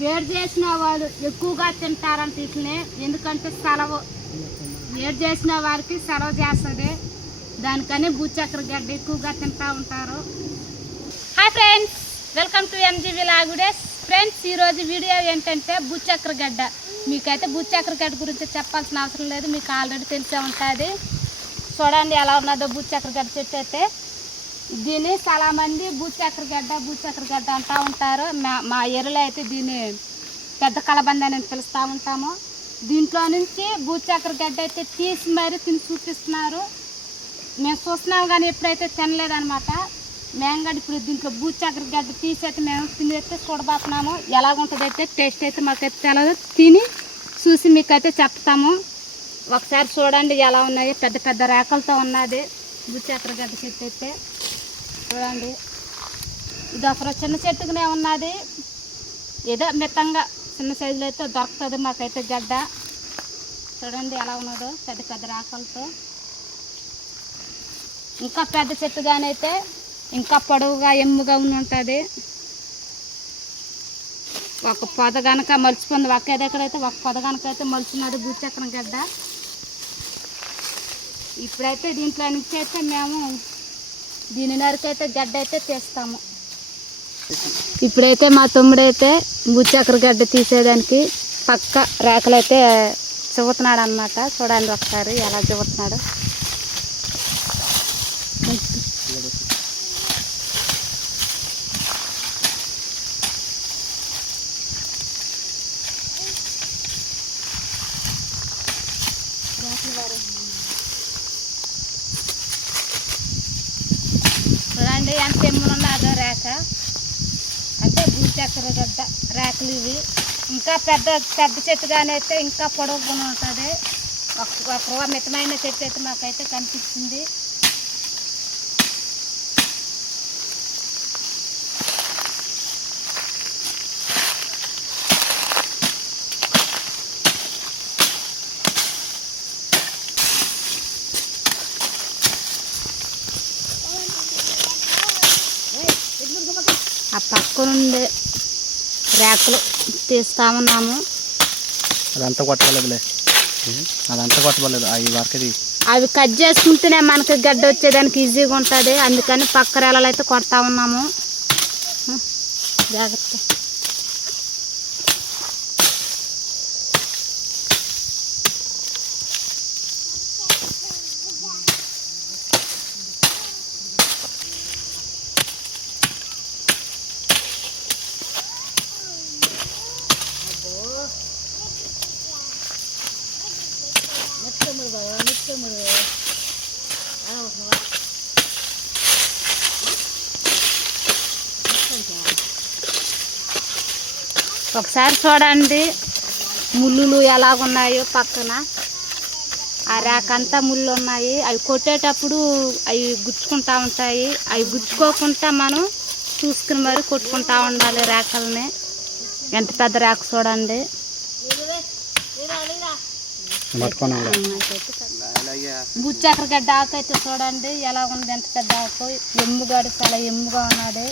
వేడి చేసిన వాళ్ళు ఎక్కువగా తింటారంట వీటిని, ఎందుకంటే సెలవు వేడి చేసిన వారికి సెలవు చేస్తుంది, దానికని భూచక్ర గడ్డ ఎక్కువగా తింటూ ఉంటారు. Hi friends, welcome to MGV లాగుడేస్. ఫ్రెండ్స్, ఈరోజు వీడియో ఏంటంటే భూచక్ర గడ్డ. మీకైతే భూచక్ర గడ్డ గురించి చెప్పాల్సిన అవసరం లేదు, మీకు ఆల్రెడీ తెలిసే ఉంటుంది. చూడండి ఎలా ఉన్నదో భూచక్ర గడ్డ చెట్టు అయితే. దీన్ని చాలామంది భూచక్ర గడ్డ అంటూ ఉంటారు. మా ఏరియాలో అయితే దీన్ని పెద్ద కలబంద అని పిలుస్తూ ఉంటాము. దీంట్లో నుంచి భూచక్ర గడ్డ అయితే తీసి మరీ తిని చూపిస్తున్నారు. మేము చూస్తున్నాము కానీ ఎప్పుడైతే తినలేదనమాట. మేము కూడా ఇప్పుడు దీంట్లో భూచక్ర గడ్డ తీసి అయితే మేము తినేస్తే చూడబోతున్నాము. ఎలాగుంటుంది అయితే టేస్ట్ అయితే మాకైతే తెలదు, తిని చూసి మీకైతే చెప్తాము. ఒకసారి చూడండి ఎలా ఉన్నాయి, పెద్ద పెద్ద రేఖలతో ఉన్నది భూచక్ర గడ్డ చెట్టు అయితే. చూడండి, ఇది ఒక చిన్న చెట్టుకునే ఉన్నది, ఏదో మితంగా చిన్న సైజులో అయితే దొరుకుతుంది మాకైతే గడ్డ. చూడండి ఎలా ఉన్నదో, పెద్ద పెద్ద రేఖలతో. ఇంకా పెద్ద చెట్టుగానైతే ఇంకా పొడవుగా ఎమ్ముగా ఉంటుంది. ఒక పొద కనుక మలిచిపోయింది, ఒక ఎక్కడైతే ఒక పొద కనుక అయితే మలిచినది భూచక్ర గడ్డ. ఇప్పుడైతే దీంట్లో నుంచి అయితే మేము దీని నరకైతే గడ్డ అయితే తీస్తాము. ఇప్పుడైతే మా తమ్ముడైతే భూచక్ర గడ్డ తీసేదానికి పక్క రేఖలైతే చెబుతున్నాడు అన్నమాట. చూడండి ఒకసారి ఎలా చెబుతున్నాడు. చూడండి ఎంత ఎమ్ములు ఉన్నదో రేఖ, అంటే భూచక్ర గడ్డ రేఖలు ఇవి. ఇంకా పెద్ద పెద్ద చెట్టుగానైతే ఇంకా పొడవుగా ఉంటుంది. ఒక మితమైన చెట్టు అయితే మాకైతే కనిపిస్తుంది. ఆ పక్క నుండి రేకులు తీస్తా ఉన్నాము. అదంతా కొట్టలేదు, అవి వరకు అవి కట్ చేసుకుంటేనే మనకి గడ్డ వచ్చేదానికి ఈజీగా ఉంటుంది. అందుకని పక్క రేళలు అయితే కొడతా ఉన్నాము. జాగ్రత్త. ఒకసారి చూడండి ముళ్ళులు ఎలాగున్నాయో పక్కన. ఆ రేకంతా ముళ్ళు ఉన్నాయి. అవి కొట్టేటప్పుడు అవి గుచ్చుకుంటూ ఉంటాయి. అవి గుచ్చుకోకుండా మనం చూసుకుని మరి కొట్టుకుంటూ ఉండాలి రేకల్ని. ఎంత పెద్ద రేక చూడండి. భూచక్ర గడ్డ ఆకు అయితే చూడండి ఎలా ఉంది, ఎంత పెద్ద ఆకు. ఎమ్ముగాడు చాలా ఎమ్ముగా ఉన్నది.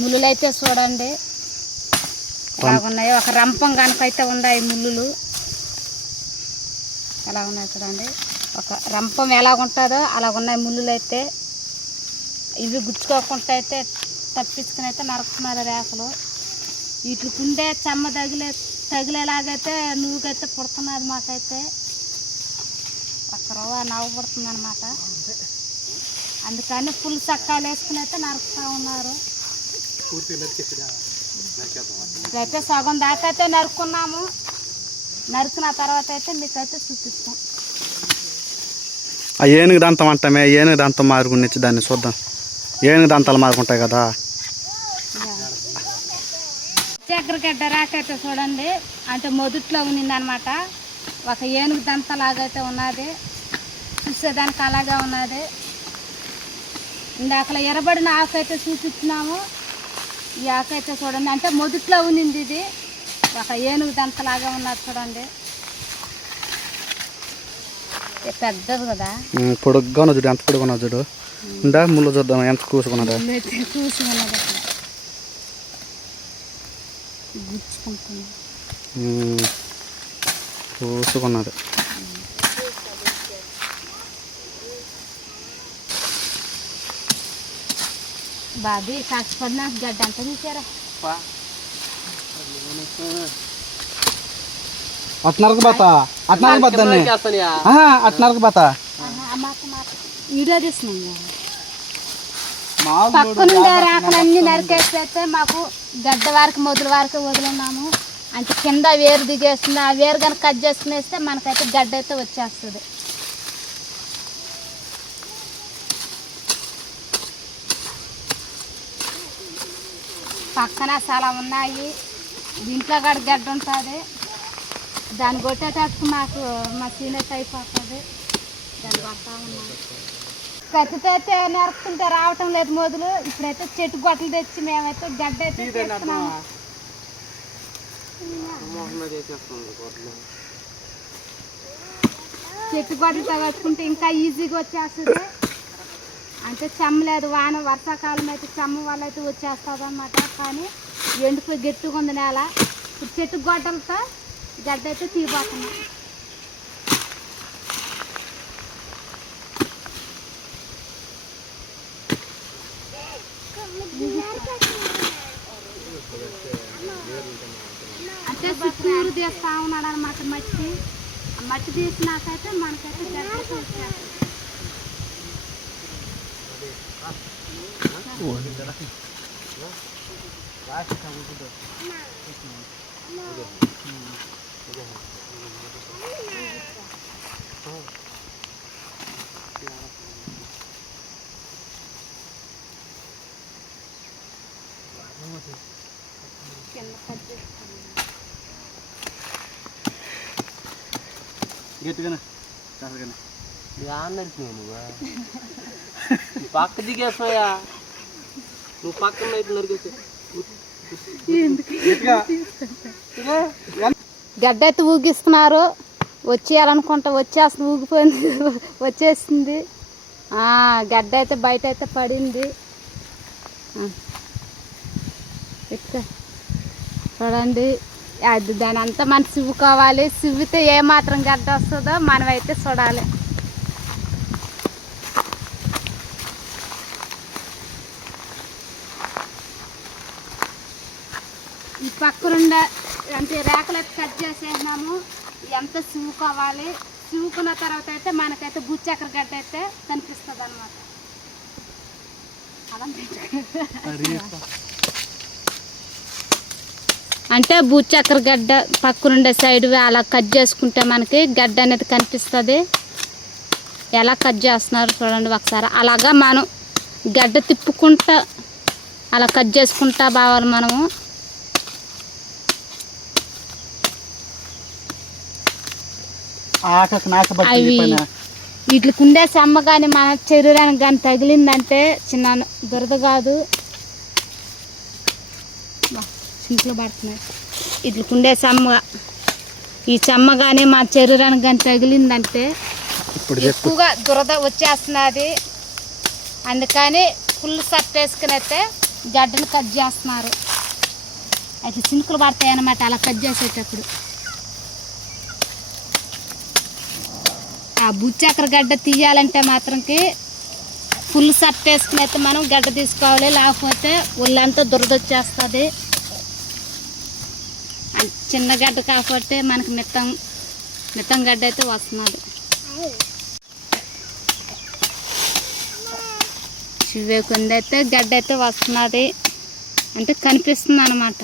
ముళ్ళులు అయితే చూడండి ఎలాగున్నాయి. ఒక రంపం కనుక అయితే ఉన్నాయి ముళ్ళులు ఎలా ఉన్నాయి చూడండి. ఒక రంపం ఎలాగుంటుందో అలాగున్నాయి ముళ్ళులు అయితే. ఇవి గుచ్చుకోకుండా అయితే తప్పించుకుని అయితే నరుకుతున్నారు రేఖలు. వీటికి ఉండే చెమ్మ తగిలేలాగైతే నువ్వుకైతే పుడుతున్నది మాకైతే. ఒక రవ్వ నవ్వు పుడుతుంది అనమాట. అందుకని పుల్ చక్కాలు వేసుకుని అయితే నరుకుతూ ఉన్నారు. అయితే సగం దాకా అయితే నరుక్కున్నాము. నరికిన తర్వాత అయితే మీకైతే చూపిస్తాం. ఏనుగు దంతం అంటామే, ఏనుగు దంతం మారుకుని దాన్ని చూద్దాం. ఏనుగు దంతాలు మారుకుంటాయి కదా. చక్కెర గడ్డ రాకైతే చూడండి, అంటే మొదట్లో ఉన్నదన్నమాట. ఒక ఏనుగు దంతలాగైతే ఉన్నది, చూసేదానికి అలాగే ఉన్నది. ఇందాక ఎర్రబడిన ఆకైతే చూపించినాము. ఈ ఆకైతే చూడండి, అంటే మొదట్లో ఉన్నింది ఇది. ఒక ఏనుగు దంతలాగా ఉన్నది చూడండి. పెద్దది కదా, పొడుగ్గా ఉన్నది చూడు, ఎంత పొడుగు ఉన్నది చూడు. ఇందా ముళ్ళు చూద్దాం ఎంత కూసుకున్నదా. గుచ్చుకుంటున్నాను. చూసుకున్నది. బాబీ కష్టపడిన గడ్డ అంతా చూసారా? అట్నరకు బతా అట్నరకు బద్దాన్ని అట్నరకు బతా వీడియో తీస్తున్నాం. పక్క నుండే రాకలన్నీ నరికేస్తే మాకు గడ్డ వారికి మొదల వారికి వదిలినాము అంటే కింద వేరు దిగేస్తుంది. ఆ వేరు కనుక కట్ చేసుకునేస్తే మనకైతే గడ్డ అయితే వచ్చేస్తుంది. పక్కన చాలా ఉన్నాయి. దీంట్లో కూడా గడ్డ ఉంటుంది. దాన్ని కొట్టేటట్టుకు మాకు మా సీనెట్ అయిపోతుంది. దాన్ని కొడతా ఉన్నాం. కత్తితో అయితే నరుకుంటే రావటం లేదు మొదలు. ఇప్పుడైతే చెట్టు గొట్టలు తెచ్చి మేమైతే గడ్డ అయితే చేస్తున్నాము. చెట్టు గొట్టలతో కట్టుకుంటే ఇంకా ఈజీగా వచ్చేస్తుంది. అంటే చెమ్మ లేదు. వర్షాకాలం అయితే చెమ్మ వల్ల అయితే వచ్చేస్తుంది అన్నమాట. కానీ ఎండిపోయి గట్టిగా ఉంది నేల. ఇప్పుడు చెట్టు గొడ్డలతో గడ్డ అయితే తీయబోతున్నాం. అంటే చుట్టూరు తీస్తా ఉన్నాడు అనమాట మట్టి. ఆ మట్టి తీసినాకైతే మనకైతే గడ్డ అయితే వచ్చేస్తుంది. గట్టిగానే పక్క దిగేస్తాయా నువ్వు పక్కన అయితే నరికేసి గడ్డ అయితే ఊగిస్తున్నారు. వచ్చేయాలనుకుంటా వచ్చేస్తుంది. ఊగిపోయింది వచ్చేసింది. గడ్డ అయితే బయట అయితే పడింది. చూడండి అది దాని అంతా మనం సివ్వుకోవాలి. సివ్వితే ఏమాత్రం గడ్డ వస్తుందో మనమైతే చూడాలి. ఈ పక్కనుండే అంటే రేకలు అయితే కట్ చేసేసినాము. ఎంత సివ్వుకోవాలి. సివ్వుకున్న తర్వాత అయితే మనకైతే గుచ్చెక్కర గడ్డ అయితే కనిపిస్తుంది అన్నమాట. అంటే బూచక్కెర గడ్డ పక్కనుండే సైడ్ అలా కట్ చేసుకుంటే మనకి గడ్డ అనేది కనిపిస్తుంది. ఎలా కట్ చేస్తున్నారు చూడండి ఒకసారి. అలాగా మనం గడ్డ తిప్పుకుంటా అలా కట్ చేసుకుంటా బావాలి మనము. అవి వీటికి ఉండే సమ్మ కానీ మన శరీరానికి కానీ తగిలిందంటే చిన్న దురద కాదు. సింక్లో పడుతున్నాయి. వీటికి ఉండే సమ్మ ఈ చెమ్మ కానీ మా శరీరానికి కానీ తగిలిందంటే ఎక్కువగా దురద వచ్చేస్తున్నది. అందుకని ఫుల్ షర్ట్ వేసుకుని అయితే గడ్డను కట్ చేస్తున్నారు. అట్లా సింకులు పడతాయి అన్నమాట అలా కట్ చేసేటప్పుడు. ఆ బుచ్చక్కర గడ్డ తీయాలంటే మాత్రంకి ఫుల్ షర్ట్ వేసుకుని అయితే మనం గడ్డ తీసుకోవాలి. లేకపోతే ఒళ్ళంతా దురద వచ్చేస్తుంది. చిన్న గడ్డ కాకపోతే మనకి మిత్తం గడ్డ అయితే వస్తున్నది. చివే కొందైతే గడ్డ అయితే వస్తున్నది అంటే కనిపిస్తుంది అన్నమాట.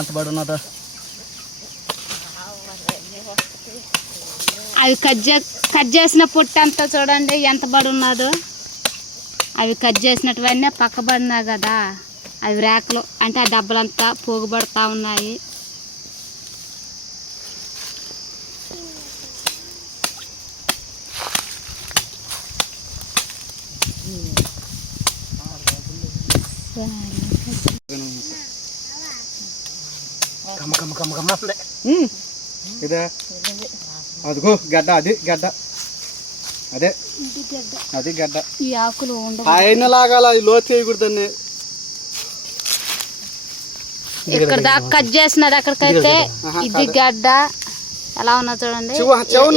ఎంత పడి ఉన్నదా అవి కట్ చేసిన పొట్టు అంతా చూడండి ఎంత పడి ఉన్నదో. అవి కట్ చేసినటువన్నీ పక్కబడినా కదా అవి రేకలు అంటే ఆ డబ్బులంతా పోగుబడుతూ ఉన్నాయి. ఇదే అదిగో గడ్డ అది గడ్డ అదే అది గడ్డ ఈ ఆకులు ఉండవు. పైన లాగాల లోతు చేయకూడదండి. ఇక్కడ దాకా కట్ చేసినది అక్కడికైతే ఇది గడ్డ ఎలా ఉన్నా చూడండి.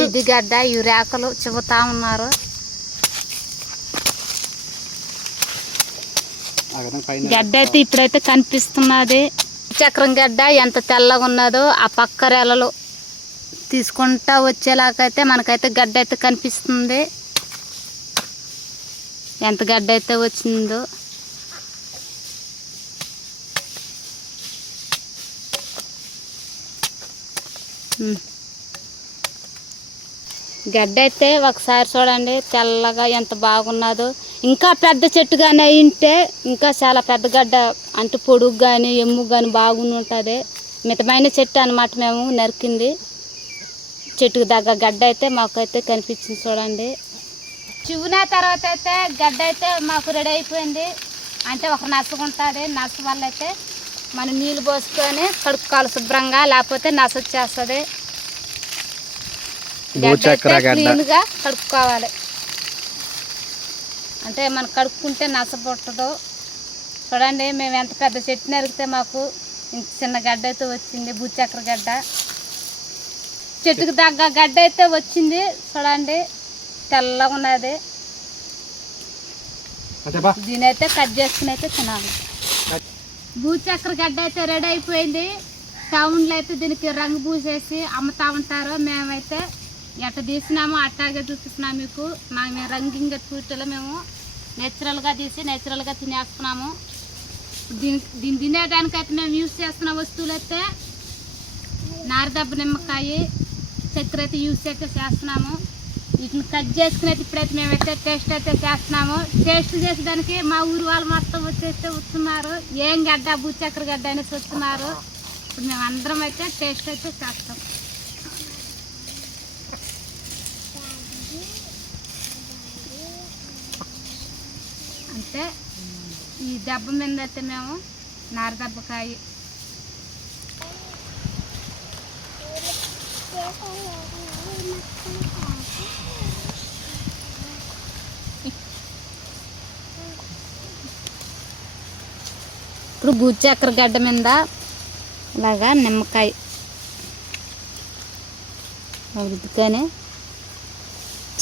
ఇది గడ్డ, ఈ రేకలు చెబుతా ఉన్నారు. గడ్డ అయితే ఇప్పుడైతే కనిపిస్తున్నది. చక్రం గడ్డ ఎంత తెల్లగా ఉన్నదో ఆ పక్క రేలలు తీసుకుంటా వచ్చేలాగైతే మనకైతే గడ్డ అయితే కనిపిస్తుంది. ఎంత గడ్డ అయితే వచ్చిందో గడ్డ అయితే ఒకసారి చూడండి తెల్లగా ఎంత బాగున్నదో. ఇంకా పెద్ద చెట్టు కానీ అయింటే ఇంకా చాలా పెద్ద గడ్డ అంటే పొడుగు కానీ ఎమ్ము కానీ బాగుండి ఉంటుంది. మితమైన చెట్టు అన్నమాట మేము నరికింది. చెట్టుకు దగ్గర గడ్డ అయితే మాకైతే కనిపించింది చూడండి. చివున తర్వాత అయితే గడ్డ అయితే మాకు రెడీ అయిపోయింది. అంటే ఒక నసగు ఉంటుంది. నస వల్ల అయితే మనం నీళ్ళు పోసుకొని కడుక్కోవాలి శుభ్రంగా, లేకపోతే నస వచ్చేస్తుంది. క్లీన్గా కడుక్కోవాలి. అంటే మనం కడుక్కుంటే నస పుట్టదు. చూడండి మేము ఎంత పెద్ద చెట్టు నరికితే మాకు ఇంత చిన్న గడ్డ అయితే వచ్చింది. భూచక్ర గడ్డ చెట్టుకు దగ్గర గడ్డ అయితే వచ్చింది. చూడండి తెల్లగా ఉన్నది. దీని అయితే కట్ చేసుకుని అయితే తినాలి. భూచక్ర గడ్డ అయితే రెడీ అయిపోయింది. టౌన్లో అయితే దీనికి రంగు పూసేసి అమ్ముతా ఉంటారు. మేమైతే ఎట్ట తీసినామో అట్టాగే చూపిస్తున్నాము మీకు. మేము రంగింగ్ పూటలో మేము నేచురల్గా తీసి నేచురల్గా తినేస్తున్నాము. దీన్ని తినేదానికైతే మేము యూజ్ చేస్తున్న వస్తువులు అయితే నారదబ్బ నిమ్మకాయ, చక్కెర అయితే యూజ్ అయితే చేస్తున్నాము. వీటిని కట్ చేసుకుని అయితే ఇప్పుడైతే మేమైతే టేస్ట్ అయితే చేస్తున్నాము. టేస్ట్ చేసేదానికి మా ఊరు వాళ్ళు మొత్తం వచ్చేస్తే వస్తున్నారు. ఏం గడ్డ భూచక్ర గడ్డ అనేసి వస్తున్నారు. ఇప్పుడు మేము అందరం అయితే టేస్ట్ అయితే చేస్తాం. అంటే ఈ దెబ్బ మీద అయితే మేము నారదబ్బకాయ ఇప్పుడు భూచక్ర గడ్డ మీద ఇలాగా నిమ్మకాయ రుద్దుకొని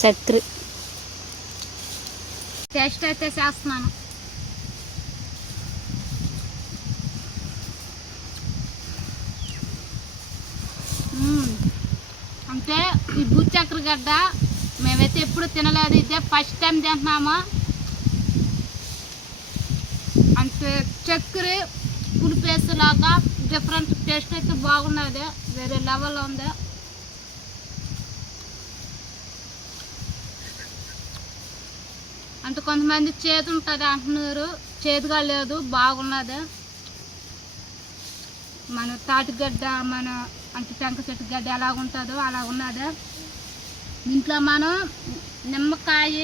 చక్కెర టేస్ట్ అయితే చేస్తున్నాను. అంటే ఈ భూచక్ర గడ్డ మేమైతే ఎప్పుడు తినలేదు. ఇదే ఫస్ట్ టైం తింటున్నాము. అంటే చక్కెర పులిపేసేలాగా డిఫరెంట్ టేస్ట్ అయితే బాగున్నది. వేరే లెవెల్లో ఉంది. అంటే కొంతమంది చేదు ఉంటుంది అంటున్నారు. చేదుగా లేదు, బాగున్నది. మన తాటిగడ్డ మన అంటే టెంక చెట్టు గడ్డ ఎలా ఉంటుందో అలా ఉన్నది. దీంట్లో మనం నిమ్మకాయ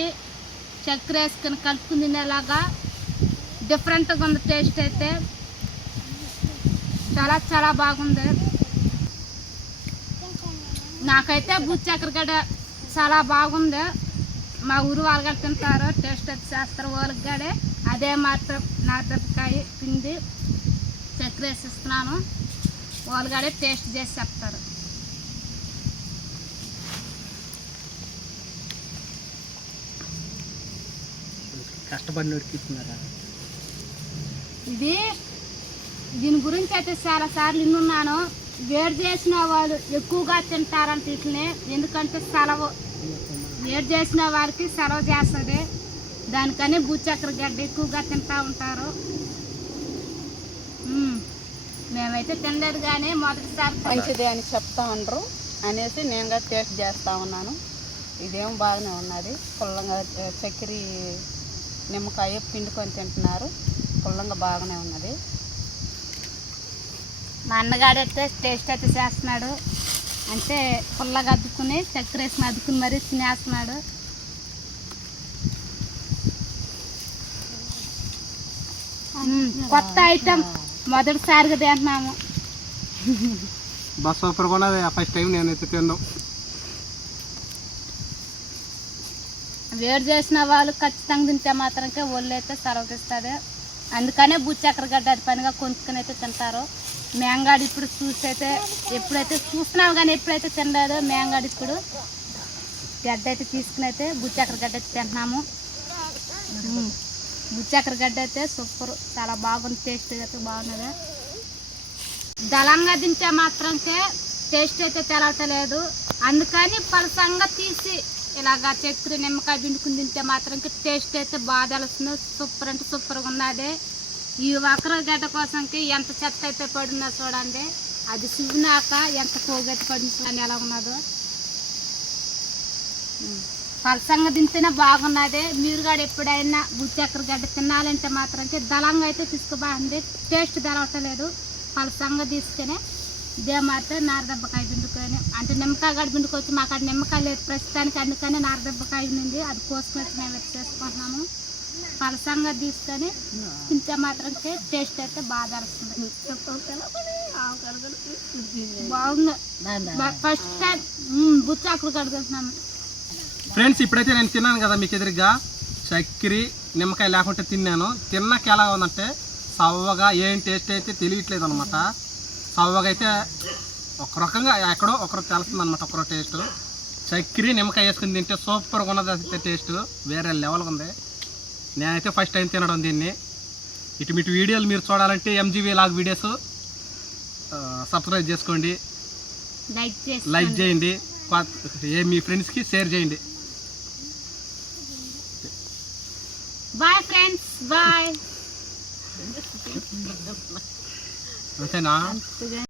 చక్కెర వేసుకొని కలుపుకుని తినేలాగా డిఫరెంట్గా ఉంది. టేస్ట్ అయితే చాలా చాలా బాగుంది. నాకైతే భూచక్ర గడ్డ చాలా బాగుంది. మా ఊరు వాళ్ళు కూడా తింటారు, టేస్ట్ అయితే చేస్తారు. వాళ్ళకి గడే అదే మాత్రం నారదకాయ పిండి చక్కెర వేసిస్తున్నాను. వాళ్ళు గడే టేస్ట్ చేసి చెప్తారు. కష్టపడినోడికి దీని గురించి అయితే చాలా సార్లు విన్నాను. వేడి చేసిన వాళ్ళు ఎక్కువగా తింటారంట వీటిని. ఎందుకంటే వేడి చేసిన వారికి సెలవు చేస్తుంది. దానికని భూచక్ర గడ్డ ఎక్కువగా తింటూ ఉంటారు. మేమైతే తినలేదు కానీ మొదటిసారి మంచిది అని చెప్తా ఉండరు అనేసి నేను కూడా టేస్ట్ చేస్తూ ఉన్నాను. ఇదేం బాగానే ఉన్నది. పుల్లంగా చక్కెర నిమ్మకాయ పిండుకొని తింటున్నారు. పుల్లంగా బాగానే ఉన్నది. మా అన్నగాడు అయితే టేస్ట్ అయితే చేస్తున్నాడు. అంటే పుల్లగా అద్దుకుని చక్కెర వేసుకుని అద్దుకుని మరీ తినేస్తున్నాడు. కొత్త ఐటమ్ మొదటిసారిగా తింటున్నాము. సూపర్గా ఉన్నది. ఫస్ట్ టైం నేనైతే తిన్నాం. వేడి చేసిన వాళ్ళు ఖచ్చితంగా తింటే మాత్రంకే ఒళ్ళు అయితే సరవగిస్తుంది. అందుకనే బుచ్చక్కరగడ్డ అది పనిగా కొనుక్కొని అయితే తింటారు. మేంగాడు ఇప్పుడు చూసైతే ఎప్పుడైతే చూస్తున్నావు కానీ ఎప్పుడైతే తినలేదు. మేంగాడు ఇప్పుడు గడ్డ అయితే తీసుకుని అయితే బుచ్చక్కరగడ్డ అయితే తింటున్నాము. బుచ్చక్కరగడ్డ అయితే సూపర్, చాలా బాగుంది. టేస్ట్ అయితే బాగున్నది. దళంగా తింటే మాత్రంకే టేస్ట్ అయితే తెలవటలేదు. అందుకని పలసంగా తీసి ఇలాగా చక్కెర నిమ్మకాయ పిండుకుని తింటే మాత్రంకి టేస్ట్ అయితే బాగా తెలుస్తుంది. సూపర్ అంటే సూపర్గా ఉన్నది. ఈ వక్రగడ్డ కోసంకి ఎంత చెత్త అయితే పడిందో చూడండి. అది సిగినాక ఎంత పోగైతే పడింది చూడండి ఎలా ఉన్నదో. పలసంగా తింటేనే బాగున్నది. మీరు కూడా ఎప్పుడైనా బుచ్చక్కరగడ్డ తినాలంటే మాత్రంకి దళంగా అయితే తీసుకోబాండి. టేస్ట్ తెలవటలేదు. పలసంగా తీసుకొని ఇదే మాత్రం నారదెబ్బకాయ పిండుకొని అంటే నిమ్మకాయ గడ్డ పిండుకొచ్చి మాకు అది నిమ్మకాయ లేదు ప్రస్తుతానికి. అందుకని నారదెబ్బకాయ ఉంది, అది కోసుకొని వచ్చి మేము చేసుకుంటున్నాము. పలసంగా తీసుకొని తింటే మాత్రం టేస్ట్ అయితే బాగా వస్తుంది. బాగుంది. ఫస్ట్ టైం బుచ్చక్కరగడ్డ తింటున్నాము. ఫ్రెండ్స్ ఇప్పుడైతే నేను తిన్నాను కదా మీకు ఎదురుగా చక్కెర నిమ్మకాయ లేకుంటే తిన్నాను. తిన్నాక ఎలా ఉందంటే సవ్వగా ఏం టేస్ట్ అయితే తెలియట్లేదు అనమాట. సవ్వగా అయితే ఒక రకంగా ఎక్కడో ఒకరు తెలుస్తుంది అనమాట. ఒకరో టేస్ట్ చక్కెర నిమ్మకాయ వేసుకుని తింటే సూపర్గా ఉన్నది. అయితే టేస్ట్ వేరే లెవెల్గా ఉంది. నేనైతే ఫస్ట్ టైం తినడం దీన్ని. ఇటు వీడియోలు మీరు చూడాలంటే MGV లాగ్ వీడియోస్ సబ్స్క్రైబ్ చేసుకోండి, లైక్ చేయండి, మీ ఫ్రెండ్స్కి షేర్ చేయండి. Bye friends, bye. అంతేనా?